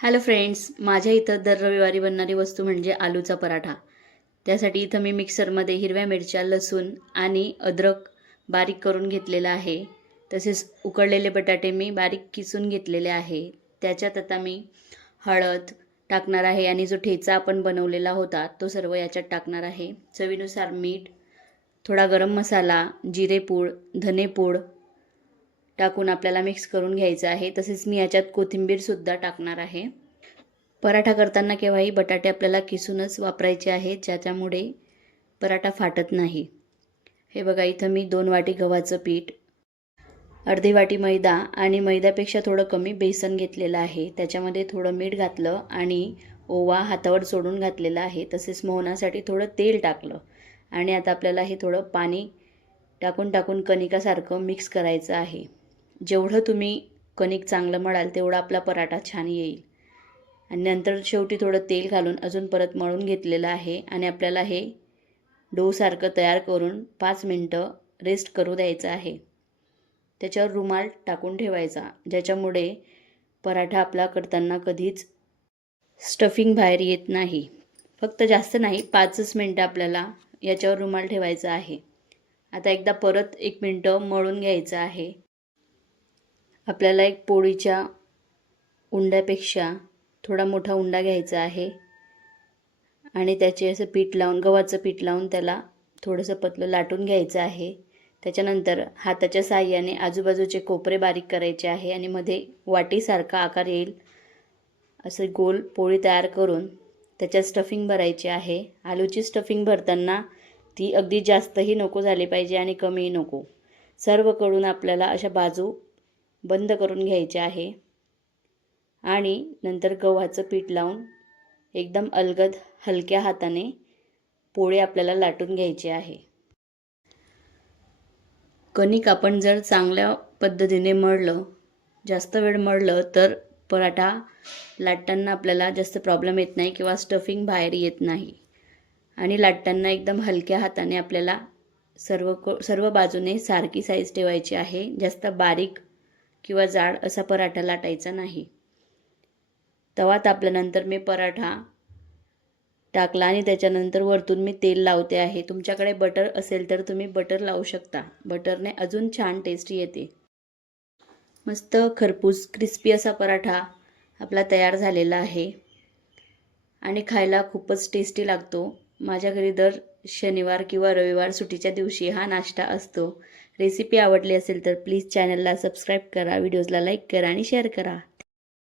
Hello friends, माझ्या इथं दर रविवारी बनणारी वस्तू म्हणजे आलूचा पराठा. त्यासाठी इथं मी मिक्सरमध्ये हिरव्या मिरच्या, लसूण आणि अद्रक बारीक करून घेतलेला आहे. तसेच उकडलेले बटाटे मी बारीक किसून घेतलेले आहे. त्याच्यात आता मी हळद टाकणार आहे आणि जो ठेचा आपण बनवलेला होता तो सर्व याच्यात टाकणार आहे. चवीनुसार मीठ, थोडा गरम मसाला, जिरेपूड, धनेपूड टाकून आपल्याला मिक्स करून घ्यायचं आहे. तसेच मी याच्यात कोथिंबीरसुद्धा टाकणार आहे. पराठा करताना केव्हाही बटाटे आपल्याला किसूनच वापरायचे आहेत, ज्याच्यामुळे पराठा फाटत नाही. हे बघा, इथं मी 2 वाटी गव्हाचं पीठ, अर्धी वाटी मैदा आणि मैद्यापेक्षा थोडं कमी बेसन घेतलेलं आहे. त्याच्यामध्ये थोडं मीठ घातलं आणि ओवा हातावर सोडून घातलेला आहे. तसेच मोहनासाठी थोडं तेल टाकलं आणि आता आपल्याला हे थोडं पाणी टाकून कणिकासारखं मिक्स करायचं आहे. जेवढं तुम्ही कणिक चांगलं मळाल तेवढा आपला पराठा छान येईल. आणि नंतर शेवटी थोडं तेल घालून अजून परत मळून घेतलेलं आहे आणि आपल्याला हे डोसारखं तयार करून 5 मिनटं रेस्ट करू द्यायचं आहे. त्याच्यावर रुमाल टाकून ठेवायचा, ज्याच्यामुळे पराठा आपला करताना कधीच स्टफिंग बाहेर येत नाही. फक्त जास्त नाही, 5च मिनटं आपल्याला याच्यावर रुमाल ठेवायचा आहे. आता एकदा परत 1 मिनटं मळून घ्यायचं आहे. आपल्याला एक पोळीच्या उंड्यापेक्षा थोडा मोठा उंडा घ्यायचा आहे आणि त्याचे असं पीठ लावून, गव्हाचं पीठ लावून त्याला थोडंसं पतलं लाटून घ्यायचं आहे. त्याच्यानंतर हाताच्या साहाय्याने आजूबाजूचे कोपरे बारीक करायचे आहे आणि मध्ये वाटीसारखा आकार येईल असं गोल पोळी तयार करून त्याच्यात स्टफिंग भरायची आहे. आलूची स्टफिंग भरताना ती अगदी जास्तही नको झाली पाहिजे आणि कमीही नको. सर्वकडून आपल्याला अशा बाजू बंद करून घ्यायचे आहे आणि नंतर गव्हाचं पीठ लावून एकदम अलगद हलक्या हाताने पोळी आपल्याला लाटून घ्यायची आहे. कणिक आपण जर चांगल्या पद्धतीने मळलं, जास्त वेळ मळलं, तर पराठा लाटताना आपल्याला जास्त प्रॉब्लेम येत नाही किंवा स्टफिंग बाहेर येत नाही. आणि लाटताना एकदम हलक्या हाताने आपल्याला सर्व बाजूने सारखी साईज ठेवायची आहे. जास्त बारीक किंवा जाड असा पराठा लाटायचा नाही. तवा तापल्यानंतर मी पराठा टाकला आणि त्याच्यानंतर वरतून मी तेल लावते आहे. तुमच्याकडे बटर असेल तर तुम्ही बटर लावू शकता. बटरने अजून छान टेस्टी येते. मस्त खरपूस क्रिस्पी असा पराठा आपला तयार झालेला आहे आणि खायला खूपच टेस्टी लागतो. माझ्या घरी दर शनिवार किंवा रविवार सुट्टीच्या दिवशी हा नाश्ता असतो. रेसिपी आवडली असेल तर प्लीज चॅनलला सबस्क्राईब करा, व्हिडिओजला लाईक करा आणि शेअर करा.